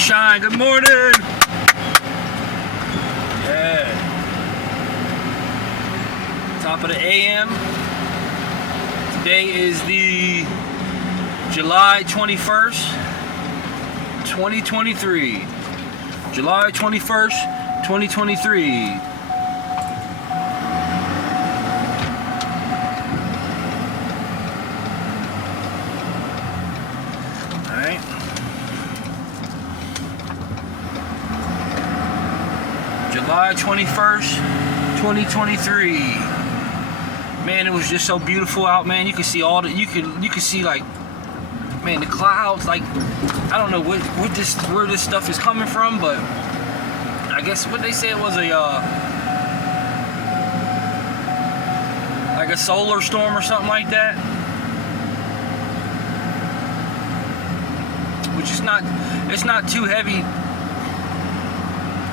and shine. Good morning. Yeah. Top of the AM. Today is the July 21st, 2023. July 21st, 2023. July 21st, 2023. Man, it was just so beautiful out, man. You could see all the you could see, like, man, the clouds. Like, I don't know where this stuff is coming from, but I guess what they said was a like a solar storm or something like that. Which is not, it's not too heavy.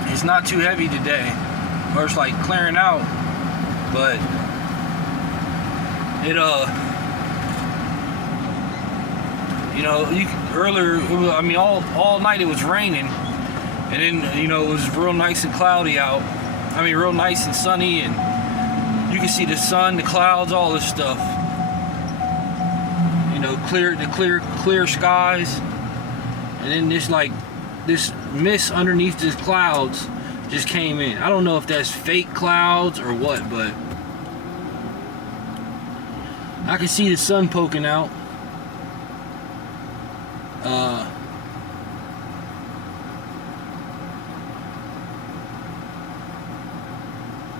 It's not too heavy today, or it's like clearing out, but it you know, earlier, I mean, all night it was raining, and then, you know, it was real nice and cloudy out. I mean, real nice and sunny, and you can see the sun, the clouds, all this stuff. You know, clear skies, and then this mist underneath the clouds just came in. I don't know if that's fake clouds or what, but I can see the sun poking out.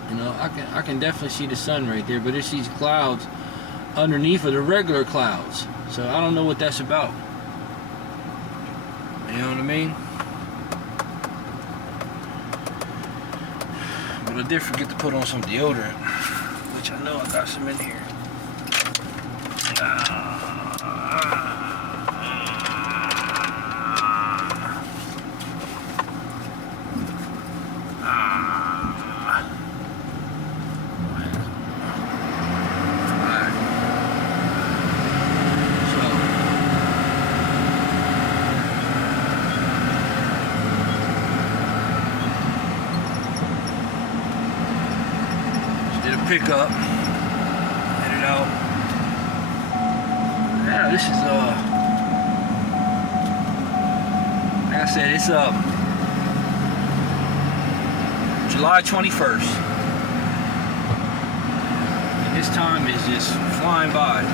You know, I can definitely see the sun right there, but it's these clouds underneath of the regular clouds. So I don't know what that's about. You know what I mean? But I did forget to put on some deodorant, which I know I got some in here. Pick up, headed out. Yeah, this is like I said, it's July 21st, and this time is just flying by.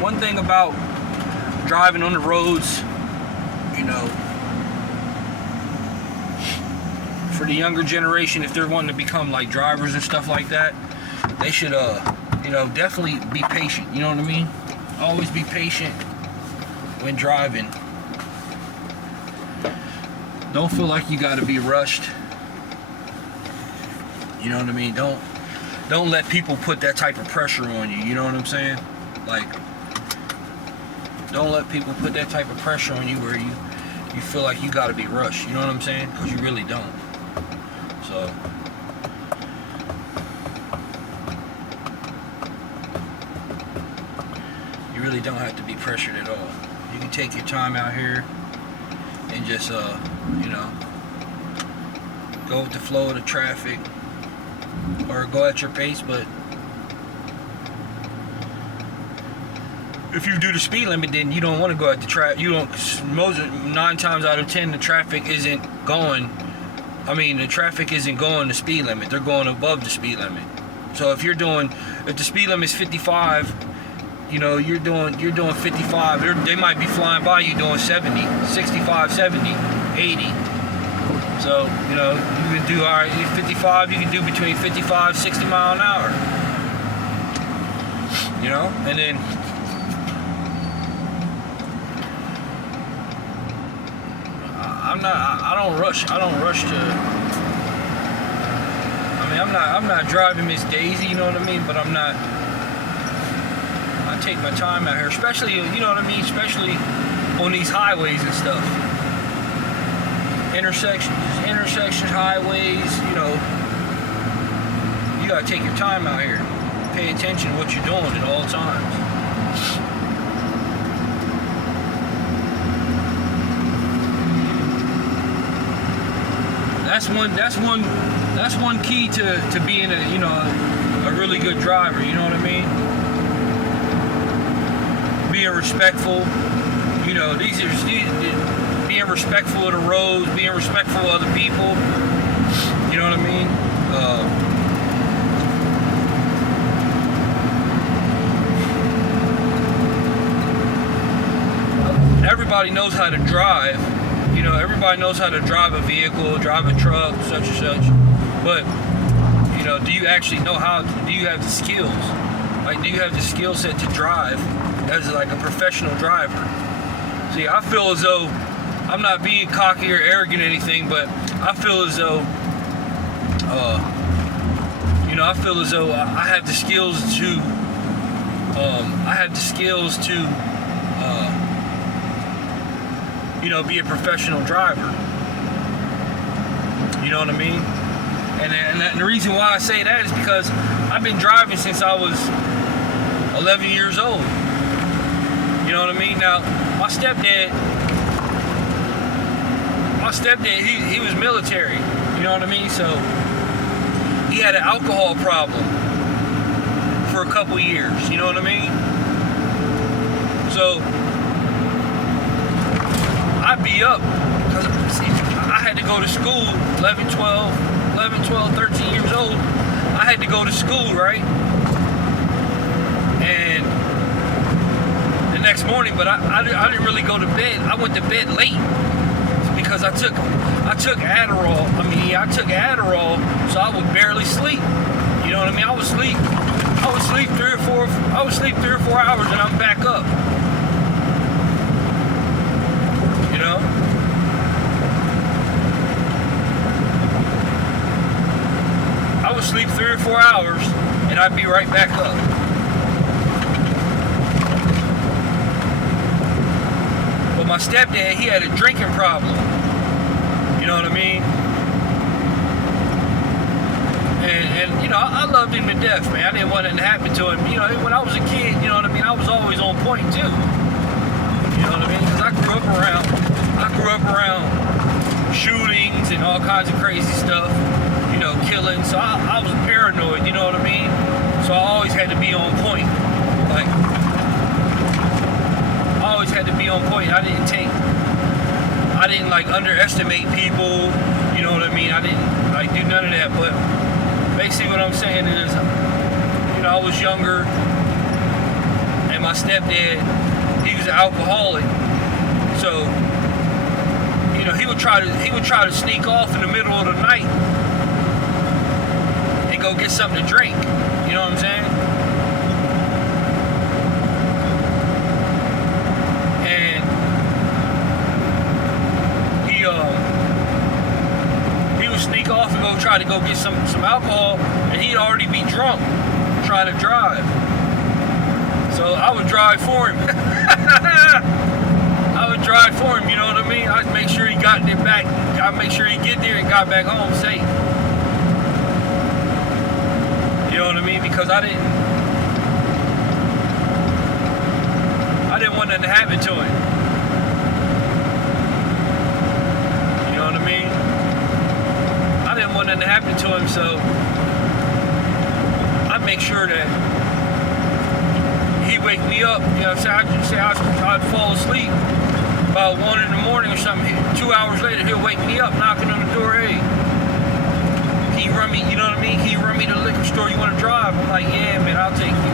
One thing about driving on the roads, you know, for the younger generation, if they're wanting to become like drivers and stuff like that, they should, you know, definitely be patient. You know what I mean? Always be patient when driving. Don't feel like you got to be rushed. You know what I mean? Don't let people put that type of pressure on you. You know what I'm saying? Like, don't let people put that type of pressure on you where you feel like you gotta be rushed. You know what I'm saying? Because you really don't. So, you really don't have to be pressured at all. You can take your time out here and just, you know, go with the flow of the traffic, or go at your pace, but if you do the speed limit, then you don't want to go at the traffic. You don't. 9 times out of 10, the traffic isn't going. I mean, the traffic isn't going the speed limit. They're going above the speed limit. So if the speed limit is 55, you know, you're doing 55. They might be flying by you doing 70, 65, 70, 80. So, you know, you can do 55. You can do between 55, 60 mile an hour. You know, and then I don't rush to mean, I'm not driving Miss Daisy, you know what I mean? But I take my time out here, especially, you know what I mean? Especially on these highways and stuff. Intersections, highways, you know. You gotta take your time out here. Pay attention to what you're doing at all times. That's one key to being a, you know, a really good driver, you know what I mean? Being respectful, you know, being respectful of the roads, being respectful of other people, you know what I mean? Everybody knows how to drive. You know, everybody knows how to drive a vehicle, drive a truck, such and such. But, you know, do you actually know how? Do you have the skills? Like, do you have the skill set to drive as like a professional driver? See, I feel as though, I'm not being cocky or arrogant or anything, but I feel as though, you know, I feel as though I have the skills to, you know, be a professional driver. You know what I mean? And the reason why I say that is because I've been driving since I was 11 years old. You know what I mean? Now, my stepdad, he was military. You know what I mean? So, he had an alcohol problem for a couple years. You know what I mean? So, I'd be up because I had to go to school 11, 12, 13 years old. I had to go to school, right? And the next morning, but I didn't really go to bed. I went to bed late because I took Adderall. I took Adderall, so I would barely sleep. You know what I mean? I would sleep 3 or 4 hours and I'm back up. You know? I would sleep 3 or 4 hours and I'd be right back up. But my stepdad, he had a drinking problem. You know what I mean? And you know, I loved him to death, man. I didn't want it to happen to him. You know, when I was a kid, you know what I mean, I was always on point too. You know what I mean? Because I grew up around shootings and all kinds of crazy stuff, you know, killing. So I was paranoid, you know what I mean? So I always had to be on point. Like, I always had to be on point. I didn't like underestimate people, you know what I mean? I didn't like do none of that. But basically what I'm saying is, you know, I was younger and my stepdad, he was an alcoholic. So, you know, he would try to sneak off in the middle of the night and go get something to drink. You know what I'm saying? And he would sneak off and try to go get some alcohol, and he'd already be drunk trying to drive. So I would drive for him. You know what I mean? I'd make sure he got there back. I'd make sure he'd get there and got back home safe. You know what I mean? Because I didn't want nothing to happen to him. You know what I mean? I didn't want nothing to happen to him, so I'd make sure that he'd wake me up. You know what I'm saying? I'd fall asleep about 1 in the morning or something. 2 hours later, he'll wake me up, knocking on the door. Hey, can you run me? You know what I mean? Can you run me to the liquor store? You want to drive? I'm like, yeah, man, I'll take you.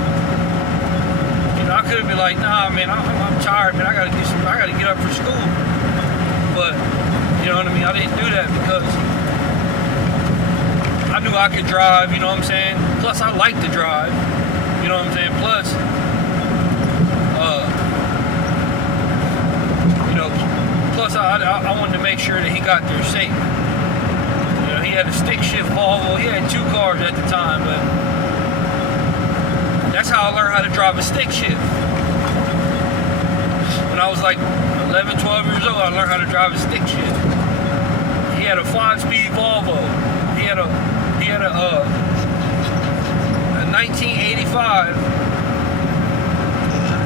You know, I could have been like, nah, man, I'm tired, man. I gotta get up for school. But you know what I mean? I didn't do that because I knew I could drive. You know what I'm saying? Plus, I like to drive. You know what I'm saying? Plus, I wanted to make sure that he got there safe. You know, he had a stick shift Volvo. He had 2 cars at the time, but that's how I learned how to drive a stick shift. When I was like 11, 12 years old, I learned how to drive a stick shift. He had a 5-speed Volvo. He had a 1985.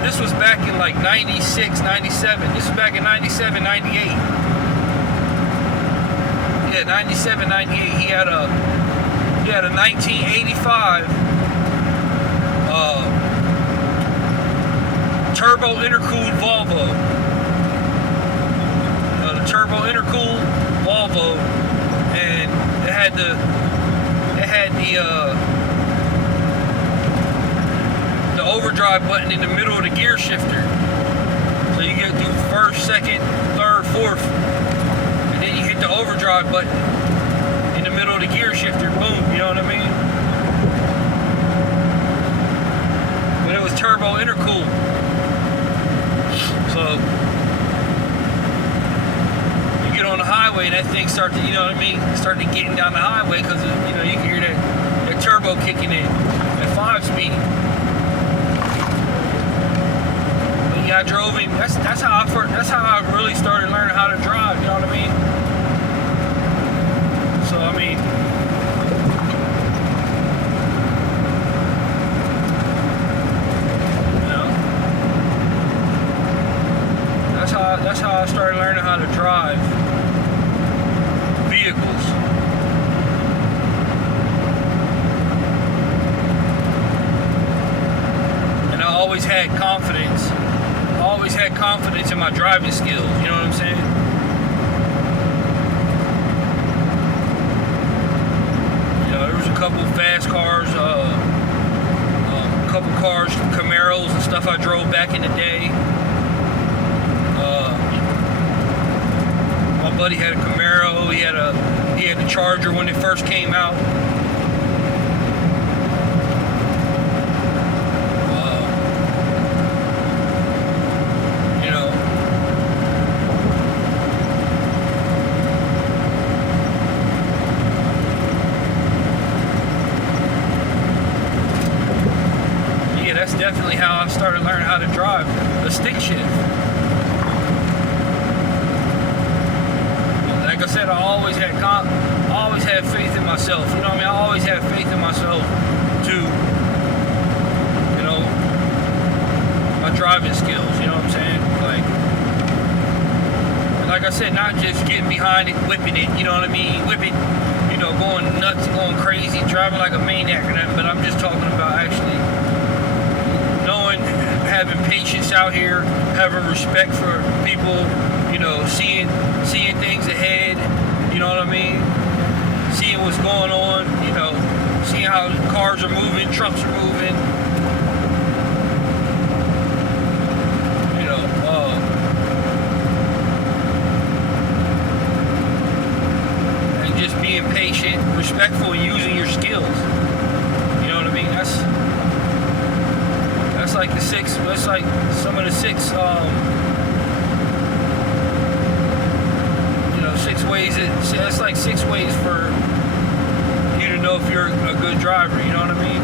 This was back in like 96, 97. This was back in 97, 98. Yeah, 97, 98. He had a 1985 turbo intercooled Volvo. The turbo intercooled Volvo, and it had the overdrive button in the middle of the gear shifter. So you get through first, second, third, fourth, and then you hit the overdrive button in the middle of the gear shifter. Boom, you know what I mean? But it was turbo intercooled. So you get on the highway and that thing starts to, you know what I mean? Started getting down the highway because you know you can hear that turbo kicking in at 5-speed. I drove him. That's how I really started learning how to drive. You know what I mean? So I mean, you know, that's how I started learning how to drive vehicles. And I always had confidence. Always had confidence in my driving skills, you know what I'm saying? You know, there was a couple fast cars, a couple cars, Camaros and stuff I drove back in the day. My buddy had a Camaro, he had the Charger when it first came out. Definitely how I started learning how to drive a stick shift. Like I said, I always had faith in myself. You know what I mean? I always had faith in myself to, you know, my driving skills. You know what I'm saying? Like I said, not just getting behind it, whipping it. You know what I mean? Whipping, you know, going nuts, going crazy, driving like a maniac. But I'm just talking about actually having patience out here, having respect for people, you know, seeing things ahead, you know what I mean? Seeing what's going on, you know, seeing how cars are moving, trucks are moving, you know, and just being patient, respectful, and using your skills. You know what I mean? That's like the 6. That's like some of the 6. You know, 6 ways. That's like 6 ways for you to know if you're a good driver. You know what I mean?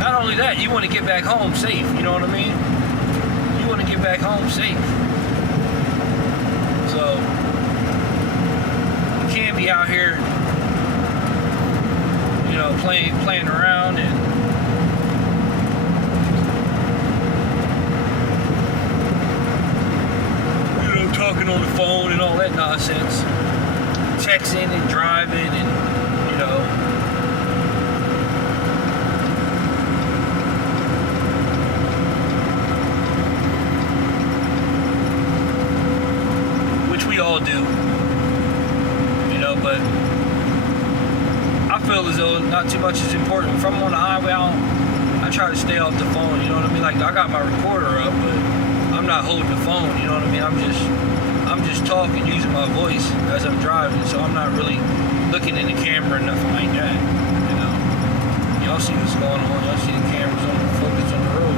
Not only that, you want to get back home safe. You know what I mean? Want to get back home safe. So you can't be out here, you know, playing around and you know, talking on the phone and all that nonsense, texting and driving and you know. We all do, you know, but I feel as though not too much is important. If I'm on the highway, I try to stay off the phone, you know what I mean? Like, I got my recorder up, but I'm not holding the phone, you know what I mean? I'm just talking, using my voice as I'm driving, so I'm not really looking in the camera or nothing like that. Y'all see what's going on. Y'all see the cameras on the focus on the road.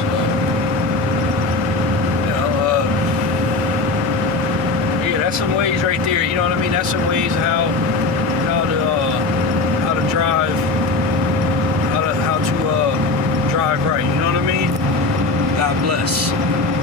So, you know, yeah, that's some ways right there. You know what I mean? That's some ways how